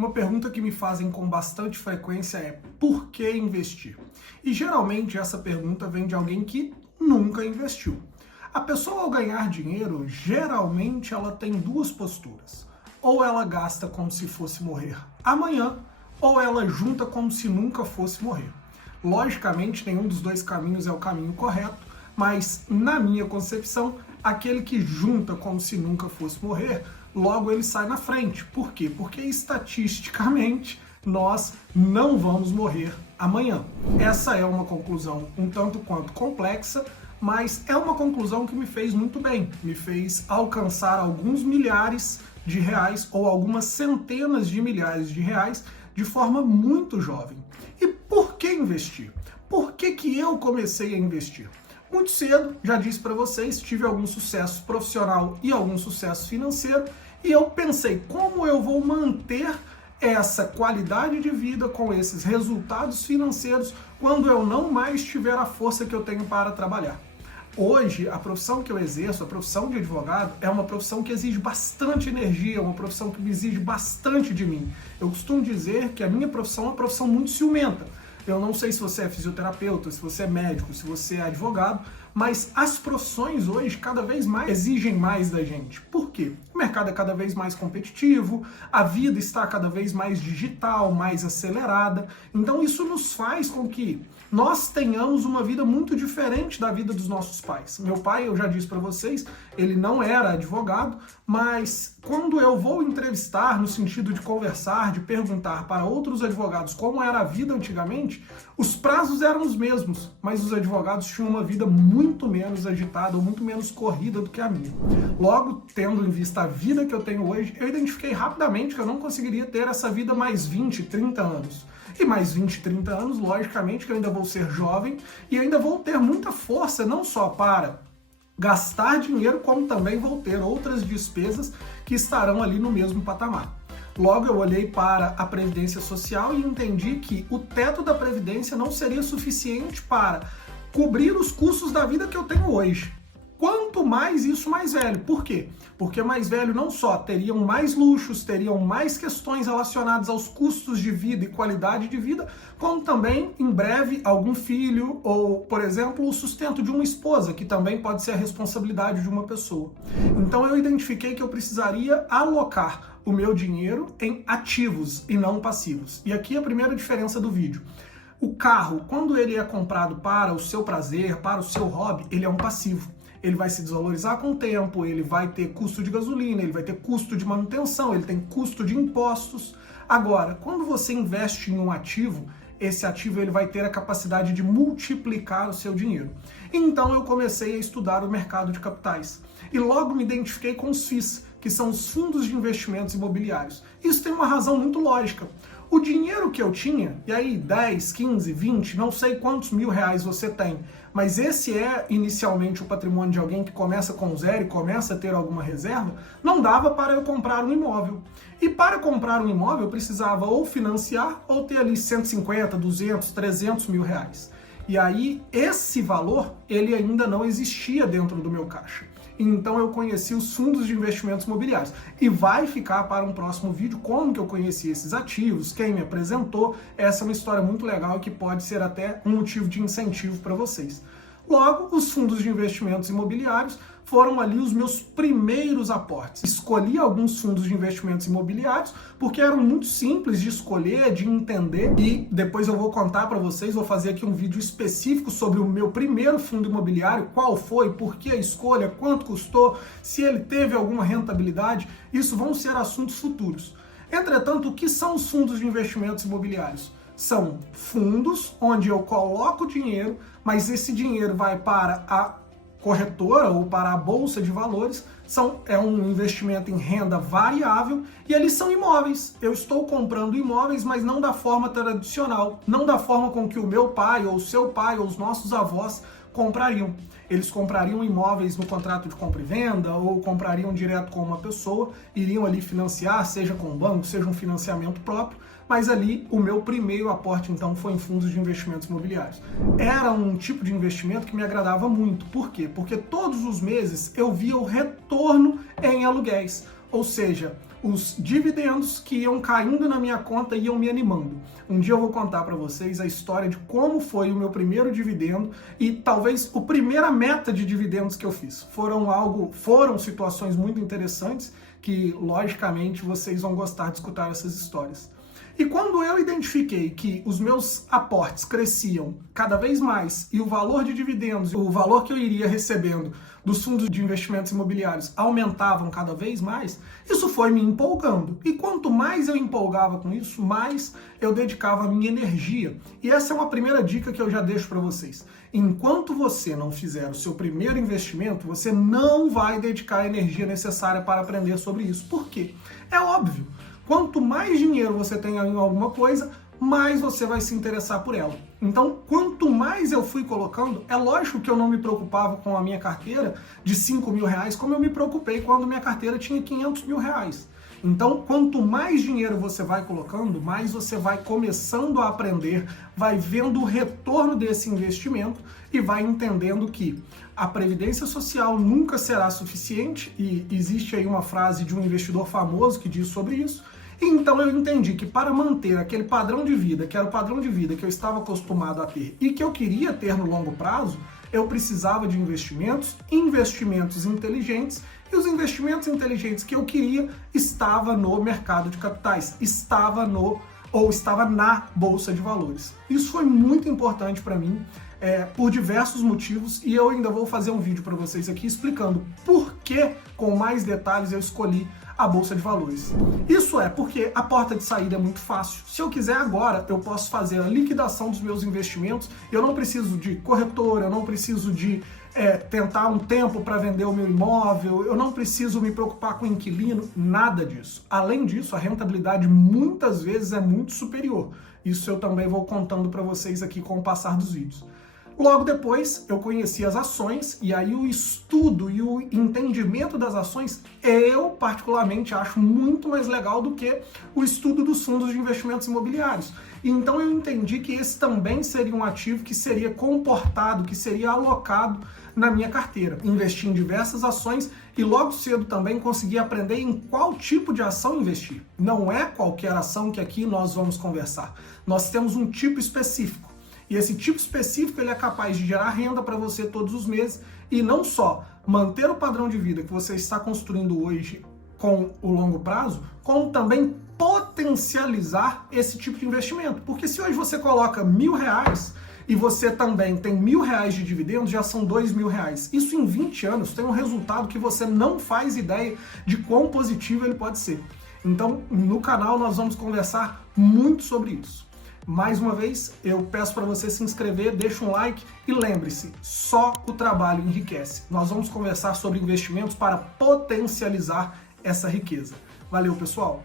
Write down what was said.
Uma pergunta que me fazem com bastante frequência é: por que investir? E geralmente essa pergunta vem de alguém que nunca investiu. A pessoa, ao ganhar dinheiro, geralmente ela tem duas posturas. Ou ela gasta como se fosse morrer amanhã, ou ela junta como se nunca fosse morrer. Logicamente, nenhum dos dois caminhos é o caminho correto, mas na minha concepção, aquele que junta como se nunca fosse morrer, logo ele sai na frente. Por quê? Porque estatisticamente nós não vamos morrer amanhã. Essa é uma conclusão um tanto quanto complexa, mas é uma conclusão que me fez muito bem. Me fez alcançar alguns milhares de reais ou algumas centenas de milhares de reais de forma muito jovem. E por que investir? Por que eu comecei a investir? Muito cedo, já disse para vocês, tive algum sucesso profissional e algum sucesso financeiro, e eu pensei, como eu vou manter essa qualidade de vida com esses resultados financeiros quando eu não mais tiver a força que eu tenho para trabalhar? Hoje, a profissão que eu exerço, a profissão de advogado, é uma profissão que exige bastante energia, é uma profissão que me exige bastante de mim. Eu costumo dizer que a minha profissão é uma profissão muito ciumenta. Eu não sei se você é fisioterapeuta, se você é médico, se você é advogado, mas as profissões hoje cada vez mais exigem mais da gente. Por quê? O mercado é cada vez mais competitivo, a vida está cada vez mais digital, mais acelerada. Então isso nos faz com que nós tenhamos uma vida muito diferente da vida dos nossos pais. Meu pai, eu já disse para vocês, ele não era advogado, mas quando eu vou entrevistar, no sentido de conversar, de perguntar para outros advogados como era a vida antigamente, os prazos eram os mesmos, mas os advogados tinham uma vida muito menos agitada, ou muito menos corrida do que a minha. Logo, tendo em vista a vida que eu tenho hoje, eu identifiquei rapidamente que eu não conseguiria ter essa vida mais 20, 30 anos. E mais 20, 30 anos, logicamente que eu ainda vou ser jovem e ainda vou ter muita força, não só para gastar dinheiro, como também vou ter outras despesas que estarão ali no mesmo patamar. Logo, eu olhei para a Previdência Social e entendi que o teto da Previdência não seria suficiente para cobrir os custos da vida que eu tenho hoje. Quanto mais isso, mais velho. Por quê? Porque mais velho não só teriam mais luxos, teriam mais questões relacionadas aos custos de vida e qualidade de vida, como também, em breve, algum filho ou, por exemplo, o sustento de uma esposa, que também pode ser a responsabilidade de uma pessoa. Então eu identifiquei que eu precisaria alocar o meu dinheiro em ativos e não passivos. E aqui a primeira diferença do vídeo. O carro, quando ele é comprado para o seu prazer, para o seu hobby, ele é um passivo. Ele vai se desvalorizar com o tempo, ele vai ter custo de gasolina, ele vai ter custo de manutenção, ele tem custo de impostos. Agora, quando você investe em um ativo, esse ativo ele vai ter a capacidade de multiplicar o seu dinheiro. Então eu comecei a estudar o mercado de capitais e logo me identifiquei com os FIIs, que são os fundos de investimentos imobiliários. Isso tem uma razão muito lógica. O dinheiro que eu tinha, e aí 10, 15, 20, não sei quantos mil reais você tem, mas esse é inicialmente o patrimônio de alguém que começa com zero e começa a ter alguma reserva, não dava para eu comprar um imóvel. E para comprar um imóvel eu precisava ou financiar ou ter ali 150, 200, 300 mil reais. E aí esse valor, ele ainda não existia dentro do meu caixa. Então eu conheci os fundos de investimentos imobiliários. E vai ficar para um próximo vídeo como que eu conheci esses ativos, quem me apresentou. Essa é uma história muito legal e que pode ser até um motivo de incentivo para vocês. Logo, os fundos de investimentos imobiliários foram ali os meus primeiros aportes. Escolhi alguns fundos de investimentos imobiliários porque eram muito simples de escolher, de entender, e depois eu vou contar para vocês, vou fazer aqui um vídeo específico sobre o meu primeiro fundo imobiliário, qual foi, por que a escolha, quanto custou, se ele teve alguma rentabilidade. Isso vão ser assuntos futuros. Entretanto, o que são os fundos de investimentos imobiliários? São fundos onde eu coloco dinheiro, mas esse dinheiro vai para a corretora ou para a bolsa de valores, é um investimento em renda variável e eles são imóveis. Eu estou comprando imóveis, mas não da forma tradicional, não da forma com que o meu pai ou o seu pai ou os nossos avós comprariam. Eles comprariam imóveis no contrato de compra e venda ou comprariam direto com uma pessoa, iriam ali financiar, seja com um banco, seja um financiamento próprio, mas ali o meu primeiro aporte então foi em fundos de investimentos imobiliários. Era um tipo de investimento que me agradava muito. Por quê? Porque todos os meses eu via o retorno em aluguéis. Ou seja, os dividendos que iam caindo na minha conta e iam me animando. Um dia eu vou contar para vocês a história de como foi o meu primeiro dividendo e talvez a primeira meta de dividendos que eu fiz. Foram situações muito interessantes que, logicamente, vocês vão gostar de escutar essas histórias. E quando eu identifiquei que os meus aportes cresciam cada vez mais e o valor de dividendos, o valor que eu iria recebendo dos fundos de investimentos imobiliários aumentavam cada vez mais, isso foi me empolgando. E quanto mais eu empolgava com isso, mais eu dedicava a minha energia. E essa é uma primeira dica que eu já deixo para vocês. Enquanto você não fizer o seu primeiro investimento, você não vai dedicar a energia necessária para aprender sobre isso. Por quê? É óbvio. Quanto mais dinheiro você tem em alguma coisa, mais você vai se interessar por ela. Então, quanto mais eu fui colocando, é lógico que eu não me preocupava com a minha carteira de 5 mil reais, como eu me preocupei quando minha carteira tinha 500 mil reais. Então, quanto mais dinheiro você vai colocando, mais você vai começando a aprender, vai vendo o retorno desse investimento e vai entendendo que a previdência social nunca será suficiente, e existe aí uma frase de um investidor famoso que diz sobre isso. Então eu entendi que para manter aquele padrão de vida, que era o padrão de vida que eu estava acostumado a ter e que eu queria ter no longo prazo, eu precisava de investimentos inteligentes, e os investimentos inteligentes que eu queria estava no mercado de capitais, estava na Bolsa de Valores. Isso foi muito importante para mim, por diversos motivos, e eu ainda vou fazer um vídeo para vocês aqui explicando por que, com mais detalhes, eu escolhi a Bolsa de Valores. Isso é porque a porta de saída é muito fácil. Se eu quiser agora, eu posso fazer a liquidação dos meus investimentos, eu não preciso de corretora, eu não preciso de tentar um tempo para vender o meu imóvel, eu não preciso me preocupar com o inquilino, nada disso. Além disso, a rentabilidade muitas vezes é muito superior. Isso eu também vou contando para vocês aqui com o passar dos vídeos. Logo depois, eu conheci as ações, e aí o estudo e o entendimento das ações, eu particularmente acho muito mais legal do que o estudo dos fundos de investimentos imobiliários. Então eu entendi que esse também seria um ativo que seria comportado, que seria alocado na minha carteira. Investi em diversas ações e logo cedo também consegui aprender em qual tipo de ação investir. Não é qualquer ação que aqui nós vamos conversar. Nós temos um tipo específico. E esse tipo específico ele é capaz de gerar renda para você todos os meses e não só manter o padrão de vida que você está construindo hoje com o longo prazo, como também potencializar esse tipo de investimento. Porque se hoje você coloca R$1.000 e você também tem R$1.000 de dividendos, já são R$2.000. Isso em 20 anos tem um resultado que você não faz ideia de quão positivo ele pode ser. Então, no canal nós vamos conversar muito sobre isso. Mais uma vez, eu peço para você se inscrever, deixa um like e lembre-se, só o trabalho enriquece. Nós vamos conversar sobre investimentos para potencializar essa riqueza. Valeu, pessoal!